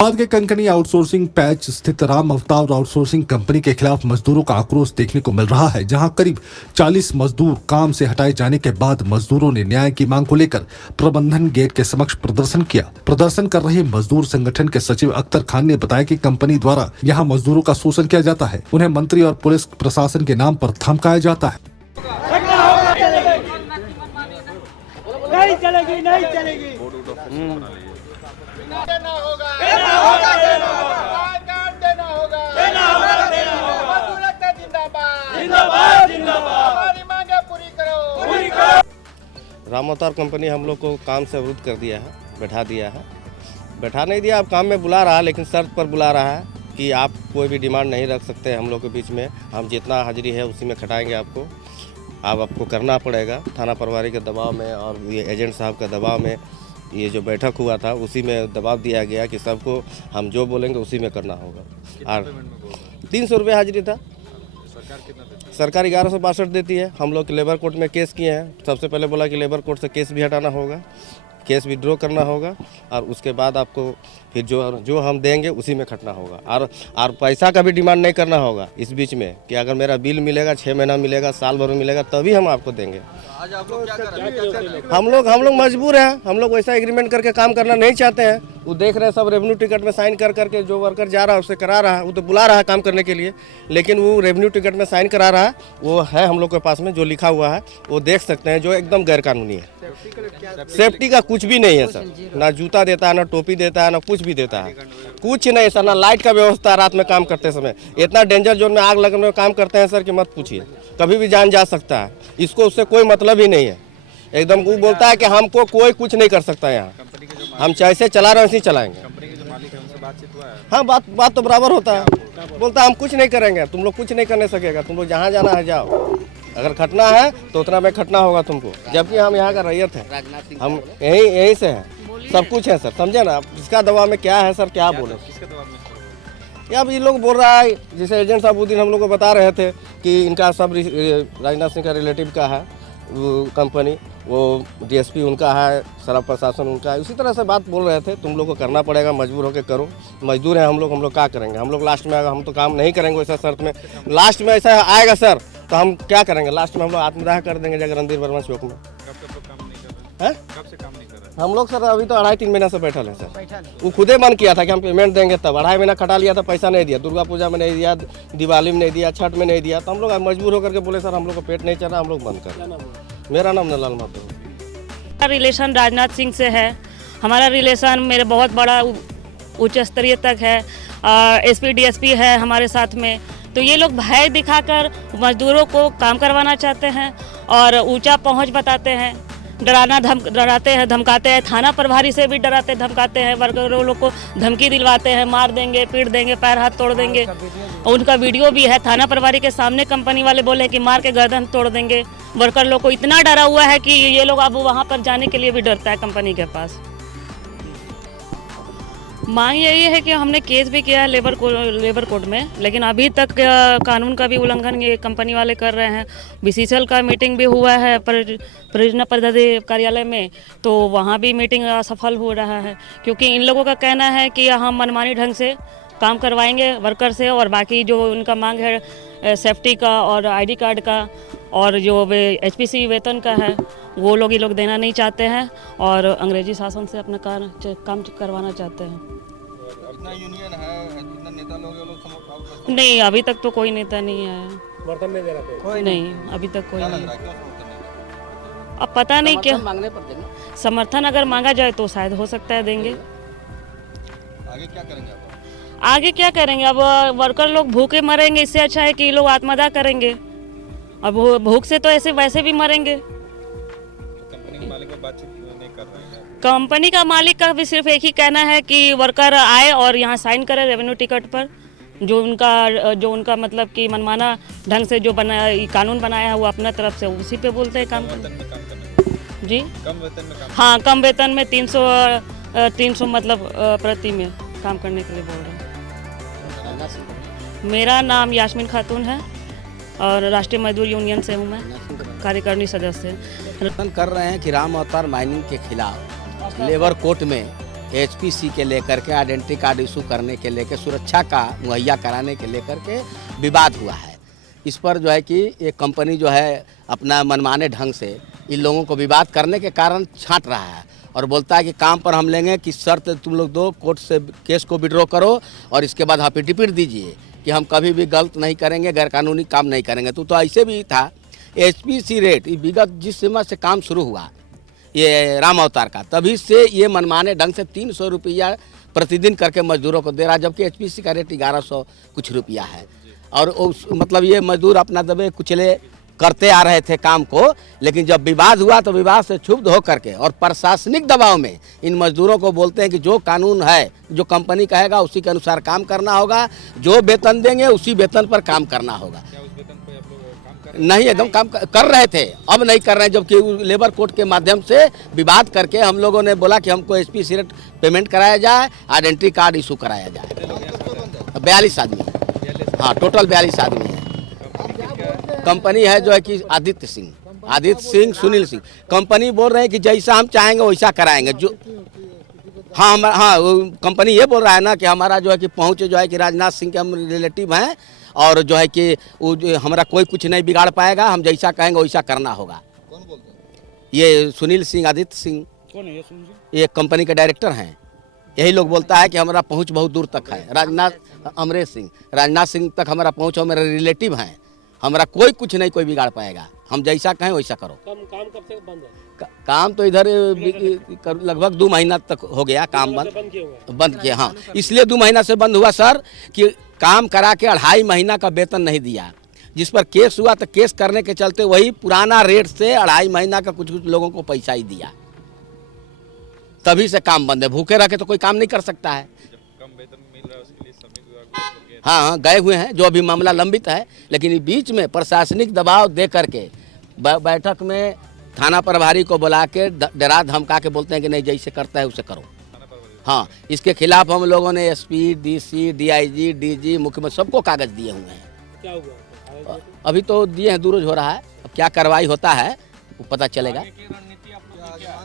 बाद के कंकनी outsourcing patch स्थित राम अवतार आउटसोर्सिंग कंपनी के खिलाफ मजदूरों का आक्रोश देखने को मिल रहा है, जहां करीब 40 मजदूर काम से हटाए जाने के बाद मजदूरों ने न्याय की मांग को लेकर प्रबंधन गेट के समक्ष प्रदर्शन किया। प्रदर्शन कर रहे मजदूर संगठन के सचिव अख्तर खान ने बताया कि कंपनी द्वारा यहां मजदूरों का शोषण किया जाता है, उन्हें मंत्री और पुलिस प्रशासन के नाम पर धमकाया जाता है। नहीं चलेगी, नहीं चलेगी। देना होगा, देना होगा, देना होगा, देना होगा। मजदूर जिंदाबाद, जिंदाबाद, जिंदाबाद। हमारी मांगे पूरी करो, पूरी करो। राम अवतार कंपनी हम लोग को काम से अवरुद्ध कर दिया है, बैठा दिया है। बैठा नहीं दिया, अब काम में बुला रहा है, लेकिन शर्त पर बुला रहा है कि आप कोई भी डिमांड नहीं रख सकते हम लोग के बीच में। हम जितना हाजिरी है उसी में खटाएंगे आपको। आपको करना पड़ेगा थाना प्रभारी के दबाव में और ये एजेंट साहब का दबाव में। ये जो बैठक हुआ था उसी में दबाव दिया गया कि सबको हम जो बोलेंगे उसी में करना होगा। और 300 रुपये हाजिरी था। सरकार 1162 देती है। हम लोग लेबर कोर्ट में केस किए हैं। सबसे पहले बोला कि लेबर कोर्ट से केस भी हटाना होगा, केस विड्रॉ करना होगा और उसके बाद आपको फिर जो हम देंगे उसी में खटना होगा। और पैसा का भी डिमांड नहीं करना होगा इस बीच में कि अगर मेरा बिल मिलेगा 6 महीना मिलेगा, साल भर में मिलेगा, तभी हम आपको देंगे। आज आप लोग क्या कर रहे हैं? हम लोग मजबूर हैं। हम लोग वैसा एग्रीमेंट करके काम करना नहीं चाहते हैं। वो देख रहे हैं सब रेवेन्यू टिकट में साइन कर करके जो वर्कर जा रहा है उससे करा रहा है। वो तो बुला रहा है काम करने के लिए, लेकिन वो रेवेन्यू टिकट में साइन करा रहा है। वो है हम लोग के पास में जो लिखा हुआ है, वो देख सकते हैं, जो एकदम गैरकानूनी है। सेफ्टी का कुछ भी नहीं है सर, ना जूता देता है, ना टोपी देता है, ना कुछ भी देता है, कुछ नहीं सर। ना लाइट का व्यवस्था रात में काम करते समय। इतना डेंजर जोन में आग लगने में काम करते हैं सर कि मत पूछिए, कभी भी जान जा सकता है। इसको उससे कोई मतलब ही नहीं है। एकदम वो बोलता है कि हमको कोई कुछ नहीं कर सकता यहाँ, हम जैसे चला रहे हैं वैसे ही चलाएंगे। हाँ, बात तो बराबर होता है। बोलता है हम कुछ नहीं करेंगे, तुम लोग कुछ नहीं करने सकेगा, तुम लोग जहाँ जाना है जाओ, अगर खटना है तो उतना में खटना होगा तुमको। जबकि हम यहाँ का रैयत है, हम यहीं से हैं, सब कुछ है सर, समझे ना। इसका दबाव में क्या है सर, क्या बोले। अब ये लोग बोल रहा है, जैसे एजेंट साहब उस दिन हम लोग को बता रहे थे कि इनका सब राजनाथ सिंह का रिलेटिव का है वो कंपनी, वो डीएसपी उनका है, शराब प्रशासन उनका है। उसी तरह से बात बोल रहे थे, तुम लोग को करना पड़ेगा, मजबूर होकर करो। मजदूर हैं हम लोग क्या करेंगे। हम लोग लास्ट में आएगा, हम तो काम नहीं करेंगे वैसा शर्त में। लास्ट में ऐसा आएगा सर तो हम क्या करेंगे, लास्ट में हम लोग आत्मदाह कर देंगे जगह रणधीर वर्मा चौक में। कब से काम नहीं कर रहे? हम लोग सर अभी तो 2.5-3 महीना से बैठल है सर। वो खुदे मन किया था कि हम पेमेंट देंगे, तब 2.5 महीना खटा लिया था, पैसा नहीं दिया। दुर्गा पूजा में नहीं दिया, दिवाली में नहीं दिया, छठ में नहीं दिया, तो हम लोग मजबूर होकर के बोले सर हम लोग को पेट नहीं चल रहा, हम लोग बंद कर। मेरा नाम नलाल मातो। रिलेशन राजनाथ सिंह से है। हमारा रिलेशन मेरे बहुत बड़ा उच्च स्तरीय तक है। एसपी डीएसपी है हमारे साथ में। तो ये लोग भय दिखाकर मजदूरों को काम करवाना चाहते हैं और ऊंचा पहुंच बताते हैं, डराते हैं, धमकाते हैं। थाना प्रभारी से भी डराते धमकाते हैं। वर्करों लोग को धमकी दिलवाते हैं, मार देंगे, पीट देंगे, पैर हाथ तोड़ देंगे। उनका वीडियो भी है। थाना प्रभारी के सामने कंपनी वाले बोले कि मार के गर्दन तोड़ देंगे। वर्कर लोग को इतना डरा हुआ है कि ये लोग अब वहाँ पर जाने के लिए भी डरता है कंपनी के पास। मांग यही है कि हमने केस भी किया है लेबर कोर्ट में, लेकिन अभी तक कानून का भी उल्लंघन ये कंपनी वाले कर रहे हैं। बीसीसीएल का मीटिंग भी हुआ है परियोजना पदाधिकारी कार्यालय में, तो वहाँ भी मीटिंग असफल हो रहा है, क्योंकि इन लोगों का कहना है कि हम मनमानी ढंग से काम करवाएंगे वर्कर से, और बाकी जो उनका मांग है सेफ्टी का और आईडी कार्ड का और जो एचपीसी वेतन का है वो लोग ये लोग देना नहीं चाहते हैं और अंग्रेजी शासन से अपना काम करवाना चाहते हैं। इतना यूनियन है, इतना नेता लोग नहीं, अभी तक तो कोई नेता नहीं आया। समर्थन नहीं दे रहा कोई नहीं, अभी तक कोई नहीं। अब पता नहीं क्या मांगने पर देंगे। समर्थन अगर मांगा जाए तो शायद हो सकता है देंगे। आगे क्या करेंगे आप? आगे क्या करेंगे, अब वर्कर लोग भूखे मरेंगे, इससे अच्छा है कि ये लोग आत्मदाह करेंगे। अब भूख से तो ऐसे वैसे भी मरेंगे। कंपनी के मालिक में बातचीत नहीं कर रहे हैं? कंपनी का मालिक का भी सिर्फ एक ही कहना है कि वर्कर आए और यहाँ साइन करे रेवेन्यू टिकट पर, जो उनका मतलब कि मनमाना ढंग से जो कानून बनाया है वो अपना तरफ से उसी पे बोलते हैं काम करने। जी, कम वेतन में काम। हाँ, कम वेतन में 300 मतलब प्रति में काम करने के लिए बोल रहे हैं। मेरा नाम यास्मीन खातून है और राष्ट्रीय मजदूर यूनियन से हूँ मैं, कार्यकारिणी सदस्य। कर रहे हैं कि राम अवतार माइनिंग के खिलाफ लेबर कोर्ट में एचपीसी के लेकर के आइडेंटिटी कार्ड इशू करने के लेकर सुरक्षा का मुहैया कराने के लेकर के विवाद हुआ है। इस पर जो है कि ये कंपनी जो है अपना मनमाने ढंग से इन लोगों को विवाद करने के कारण छांट रहा है और बोलता है कि काम पर हम लेंगे कि शर्त तुम लोग दो, कोर्ट से केस को विड्रॉ करो और इसके बाद एफिडेविट दीजिए कि हम कभी भी गलत नहीं करेंगे, गैरकानूनी काम नहीं करेंगे। तो ऐसे भी था एचपीसी रेट विगत जिस समय से काम शुरू हुआ ये राम अवतार का, तभी से ये मनमाने ढंग से 300 रुपया प्रतिदिन करके मजदूरों को दे रहा है, जबकि एचपीसी का रेट 1100 कुछ रुपया है। और मतलब ये मजदूर अपना दबे कुचले करते आ रहे थे काम को, लेकिन जब विवाद हुआ तो विवाद से क्षुब्ध होकर के और प्रशासनिक दबाव में इन मजदूरों को बोलते हैं कि जो कानून है, जो कंपनी कहेगा उसी के अनुसार काम करना होगा, जो वेतन देंगे उसी वेतन पर काम करना होगा। नहीं, एकदम काम कर रहे थे, अब नहीं कर रहे हैं, जबकि लेबर कोर्ट के माध्यम से विवाद करके हम लोगों ने बोला कि हमको एचपीसी रेट पेमेंट कराया जाए, आइडेंटिटी कार्ड इशू कराया जाए। 42 आदमी, हाँ टोटल 42 आदमी है। कंपनी है जो है कि आदित्य सिंह, सुनील सिंह। कंपनी बोल रहे हैं कि जैसा हम चाहेंगे वैसा कराएंगे। जो हाँ कंपनी ये बोल रहा है ना कि हमारा जो है कि पहुँच जो है कि राजनाथ सिंह के हम रिलेटिव हैं और जो है कि हमारा कोई कुछ नहीं बिगाड़ पाएगा, हम जैसा कहेंगे वैसा करना होगा। कौन बोलते हैं? ये सुनील सिंह, आदित्य सिंह। कौन है ये सुनील सिंह? ये कंपनी के डायरेक्टर हैं। यही लोग बोलता है कि हमारा पहुंच बहुत दूर तक है। अमरेश सिंह, राजनाथ सिंह तक हमारा पहुंच हो, मेरे रिलेटिव हैं, हमारा कोई कुछ नहीं कोई बिगाड़ पाएगा, हम जैसा कहें वैसा करो। काम कब से बंद है? काम तो इधर लगभग 2 महीना तक हो गया काम बंद किया। हाँ, इसलिए 2 महीना से बंद हुआ सर कि काम करा के 2.5 महीना का वेतन नहीं दिया, जिस पर केस हुआ तो केस करने के चलते वही पुराना रेट से 2.5 महीना का कुछ लोगों को पैसा ही दिया, तभी से काम बंद है। भूखे रह के तो कोई काम नहीं कर सकता है। कम वेतन मिल रहा है उसके लिए सभी विभाग हाँ गए हुए हैं, जो अभी मामला लंबित है, लेकिन बीच में प्रशासनिक दबाव दे करके बैठक में थाना प्रभारी को बुला के डरा धमका के बोलते हैं कि नहीं जैसे करता है उसे करो। हाँ, इसके खिलाफ हम लोगों ने एसपी, डीसी, डीआईजी, डीजी, मुख्यमंत्री सबको कागज दिए हुए हैं। क्या हुआ? अभी तो दिए हैं, दूरज हो रहा है, अब क्या कार्रवाई होता है वो पता चलेगा।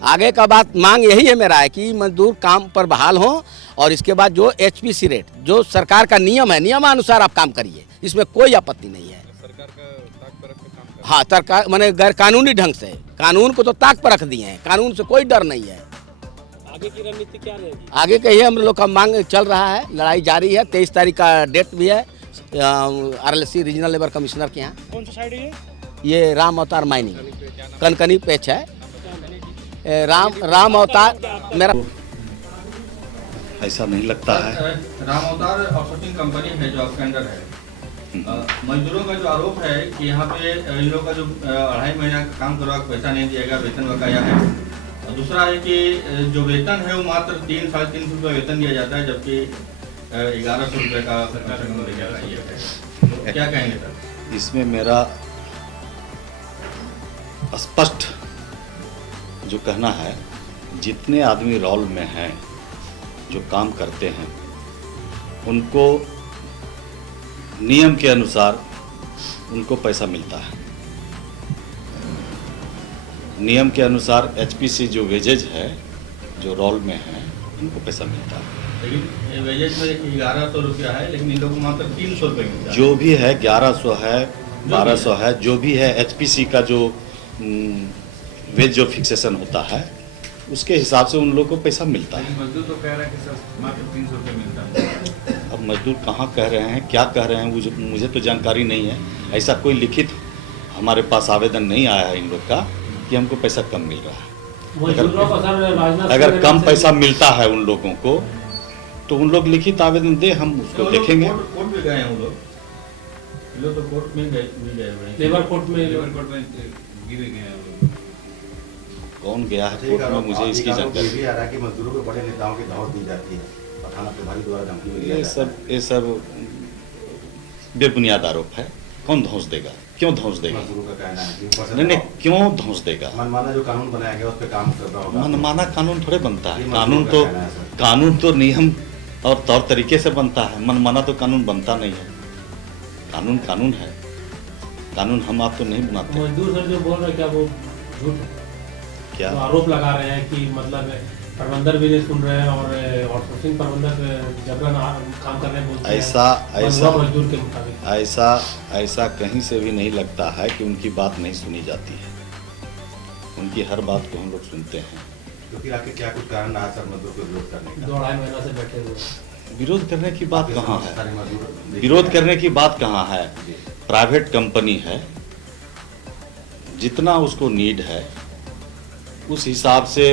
आगे का बात मांग यही है मेरा है कि मजदूर काम पर बहाल हो और इसके बाद जो एचपीसी रेट जो सरकार का नियम है, नियमानुसार आप काम करिए, इसमें कोई आपत्ति नहीं है। सरकार का ताक पर रख के काम हाँ, सरकार मैंने गैर कानूनी ढंग से, कानून को तो ताक पर रख दिए हैं, कानून से कोई डर नहीं है। आगे की रणनीति क्या रहेगी? आगे का ये हम लोग का मांग चल रहा है, लड़ाई जारी है। 23 तारीख का डेट भी है RLC रीजनल लेबर कमिश्नर के यहाँ। कौन सा साइड है ये? राम अवतार माइनिंग, कनकनी पेच है। राम अवतार मेरा ऐसा नहीं लगता है। राम अवतार आउटसोर्सिंग कंपनी है जो आपके अंडर है। मजदूरों का जो आरोप है कि यहाँ पे इन लोगों का जो 2.5 महीना का काम करवा पैसा नहीं दिया गया, वेतन बकाया है। और दूसरा है कि जो वेतन है वो मात्र 3-3.5 रुपये वेतन दिया जाता है, जबकि 1100 रुपये का है। क्या कहेंगे सर? इसमें मेरा स्पष्ट जो कहना है, जितने आदमी रोल में हैं जो काम करते हैं उनको नियम के अनुसार उनको पैसा मिलता है। नियम के अनुसार एचपीसी जो वेजेज है जो रोल में है उनको पैसा मिलता है। लेकिन वेजेज में 1100 रुपया है, लेकिन इन लोगों को मात्र 300 रुपये मिलता है। जो भी है 1100 है, 1200 है, जो भी है एचपीसी का जो वेज जो फिक्सेशन होता है उसके हिसाब से उन लोगों को पैसा मिलता है। मजदूर तो कह रहे हैं कि सर मात्र 300 रुपये मिलता है। अब मजदूर कहाँ कह रहे हैं, क्या कह रहे हैं, मुझे तो जानकारी नहीं है। ऐसा कोई लिखित हमारे पास आवेदन नहीं आया है इन लोग का कि हमको पैसा कम मिल रहा है। अगर कम पैसा मिलता है उन लोगों को तो उन लोग लिखित आवेदन दे, हम उसको देखेंगे। कोर्ट भी गए हैं वो लोग तो कोर्ट में गए, लेबर कोर्ट में गिर गए हैं। कौन गया है कोर्ट में, मुझे इसकी जानकारी भी आ रहा है कि मजदूरों को बड़े नेताओं की दावत दी जाती है, थाना प्रभारी द्वारा धमकी मिली है। ये सब बेबुनियाद आरोप है। कौन धौंस देगा, क्यों धौंस देगा? मजदूरों का कहना है नहीं, क्यों धौंस देगा? मनमाना जो कानून बनाया गया उस पर काम कर रहा होगा। मनमाना कानून थोड़े बनता है। कानून तो नियम और तौर तरीके से बनता है। मनमाना तो कानून बनता नहीं है। कानून कानून है, कानून हम आप तो नहीं बनाते। मजदूर सर जो बोल रहे हैं क्या वो झूठ? क्या तो आरोप लगा रहे हैं कि मतलब प्रबंधक भी नहीं सुन रहे हैं और आउटसोर्सिंग प्रबंधक जबरन काम करने बोलते हैं ऐसा मजदूर के मुताबिक। ऐसा कहीं से भी नहीं लगता है कि उनकी बात नहीं सुनी जाती है। उनकी हर बात को हम लोग सुनते हैं। तो फिर आके क्या कुछ कारण रहा सर मजदूर को विरोध करने का? 2-2.5 महीना से बैठे हुए हैं। विरोध करने की बात कहाँ है? सारे मजदूर विरोध करने की बात कहाँ है? प्राइवेट कंपनी है, जितना उसको नीड है उस हिसाब से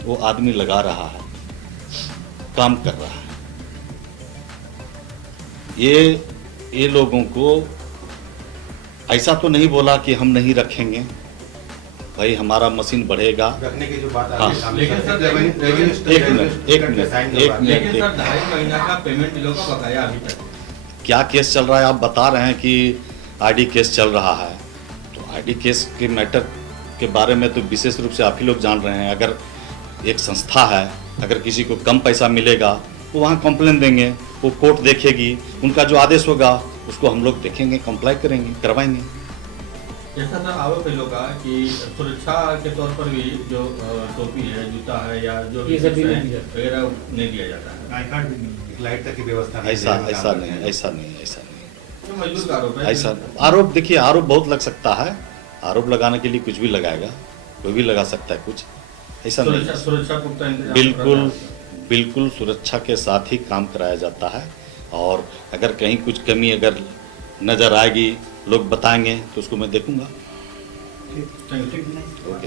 वो आदमी लगा रहा है, काम कर रहा है। ये लोगों को ऐसा तो नहीं बोला कि हम नहीं रखेंगे, भाई हमारा मशीन बढ़ेगा। रखने की जो बात हाँ। लेकिन सर एक मिनट। लेकिन सर 2.5 महीना का पेमेंट इन लोगों का बकाया अभी तक। क्या केस चल रहा है? आप बता रहे हैं कि आईडी केस चल रहा है, तो आईडी केस के मैटर के बारे में तो विशेष रूप से आप ही लोग जान रहे हैं। अगर एक संस्था है, अगर किसी को कम पैसा मिलेगा वो वहाँ कंप्लेन देंगे, वो कोर्ट देखेगी, उनका जो आदेश होगा उसको हम लोग देखेंगे, कंप्लाई करेंगे, करवाएंगे। जैसा सर आरोप है लोग का कि सुरक्षा के तौर पर भी जो टोपी है, जूता है या जो ये सब भी नहीं दिया वगैरह नहीं दिया जाता है। आई कार्ड भी नहीं, लाइट तक की व्यवस्था नहीं। ऐसा नहीं। तो मजदूर का आरोप है। ऐसा आरोप, देखिए आरोप बहुत लग सकता है। आरोप लगाने के लिए कुछ भी लगाएगा, कोई भी लगा सकता है कुछ, ऐसा नहीं। सुरक्षा पुख्ता इंतजाम बिल्कुल सुरक्षा के साथ ही काम कराया जाता है। और अगर कहीं कुछ कमी अगर नज़र आएगी, लोग बताएंगे तो उसको मैं देखूंगा। ठीक है। ओके।